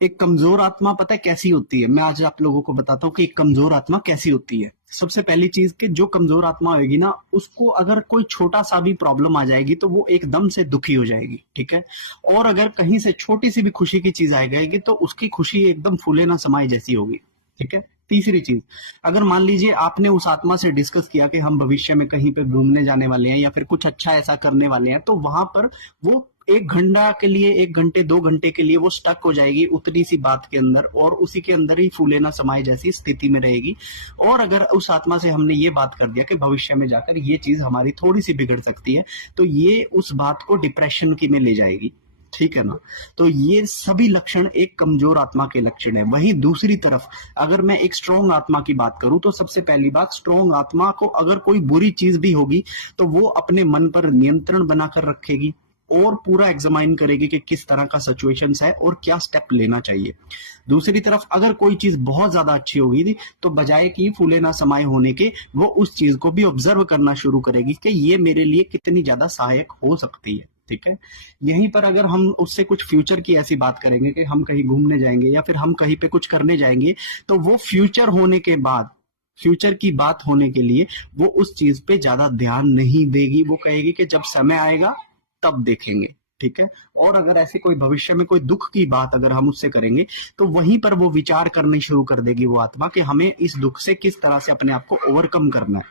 एक कमजोर आत्मा पता है कैसी होती है? मैं आज आप लोगों को बताता हूँ कि एक कमजोर आत्मा कैसी होती है। सबसे पहली चीज कि जो कमजोर आत्मा होगी ना, उसको अगर कोई छोटा सा भी प्रॉब्लम आ जाएगी तो वो एकदम से दुखी हो जाएगी, ठीक है। और अगर कहीं से छोटी सी भी खुशी की चीज आ जाएगी तो उसकी खुशी एकदम फूले ना समाये जैसी होगी, ठीक है। तीसरी चीज, अगर मान लीजिए आपने उस आत्मा से डिस्कस किया कि हम भविष्य में कहीं पे घूमने जाने वाले हैं या फिर कुछ अच्छा ऐसा करने वाले हैं, तो वहां पर वो 1 घंटा के लिए, 1 घंटे 2 घंटे के लिए वो स्टक हो जाएगी उतनी सी बात के अंदर, और उसी के अंदर ही फूले ना समाये जैसी स्थिति में रहेगी। और अगर उस आत्मा से हमने ये बात कर दिया कि भविष्य में जाकर ये चीज हमारी थोड़ी सी बिगड़ सकती है, तो ये उस बात को डिप्रेशन की में ले जाएगी, ठीक है ना। तो ये सभी लक्षण एक कमजोर आत्मा के लक्षण है। वहीं दूसरी तरफ अगर मैं एक स्ट्रॉन्ग आत्मा की बात करूं, तो सबसे पहली बात, स्ट्रॉन्ग आत्मा को अगर कोई बुरी चीज भी होगी तो वो अपने मन पर नियंत्रण बनाकर रखेगी और पूरा एग्जामाइन करेगी कि किस तरह का सिचुएशन है और क्या स्टेप लेना चाहिए। दूसरी तरफ अगर कोई चीज बहुत ज्यादा अच्छी होगी तो बजाय कि फूले ना समाये होने के, वो उस चीज को भी ऑब्जर्व करना शुरू करेगी कि ये मेरे लिए कितनी ज्यादा सहायक हो सकती है, ठीक है। यहीं पर अगर हम उससे कुछ फ्यूचर की ऐसी बात करेंगे कि हम कहीं घूमने जाएंगे या फिर हम कहीं पे कुछ करने जाएंगे, तो वो फ्यूचर होने के बाद, फ्यूचर की बात होने के लिए वो उस चीज पे ज्यादा ध्यान नहीं देगी। वो कहेगी कि जब समय आएगा तब देखेंगे, ठीक है। और अगर ऐसे कोई भविष्य में कोई दुख की बात अगर हम उससे करेंगे, तो वहीं पर वो विचार करनी शुरू कर देगी वो आत्मा कि हमें इस दुख से किस तरह से अपने आप को ओवरकम करना है।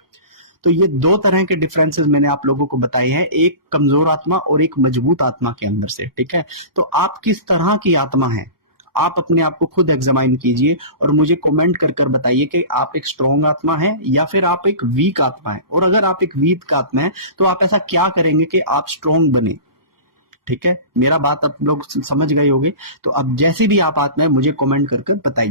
तो ये दो तरह के डिफरेंसेस मैंने आप लोगों को बताए हैं, एक कमजोर आत्मा और एक मजबूत आत्मा के अंदर से, ठीक है। तो आप किस तरह की आत्मा है, आप अपने आप को खुद एग्जामाइन कीजिए और मुझे कमेंट कर कर बताइए कि आप एक स्ट्रॉन्ग आत्मा है या फिर आप एक वीक आत्मा है। और अगर आप एक वीक आत्मा है तो आप ऐसा क्या करेंगे कि आप स्ट्रॉन्ग बने, ठीक है। मेरा बात आप लोग समझ गए होंगे। तो अब जैसे भी आप आत्मा है मुझे कमेंट कर कर बताइए।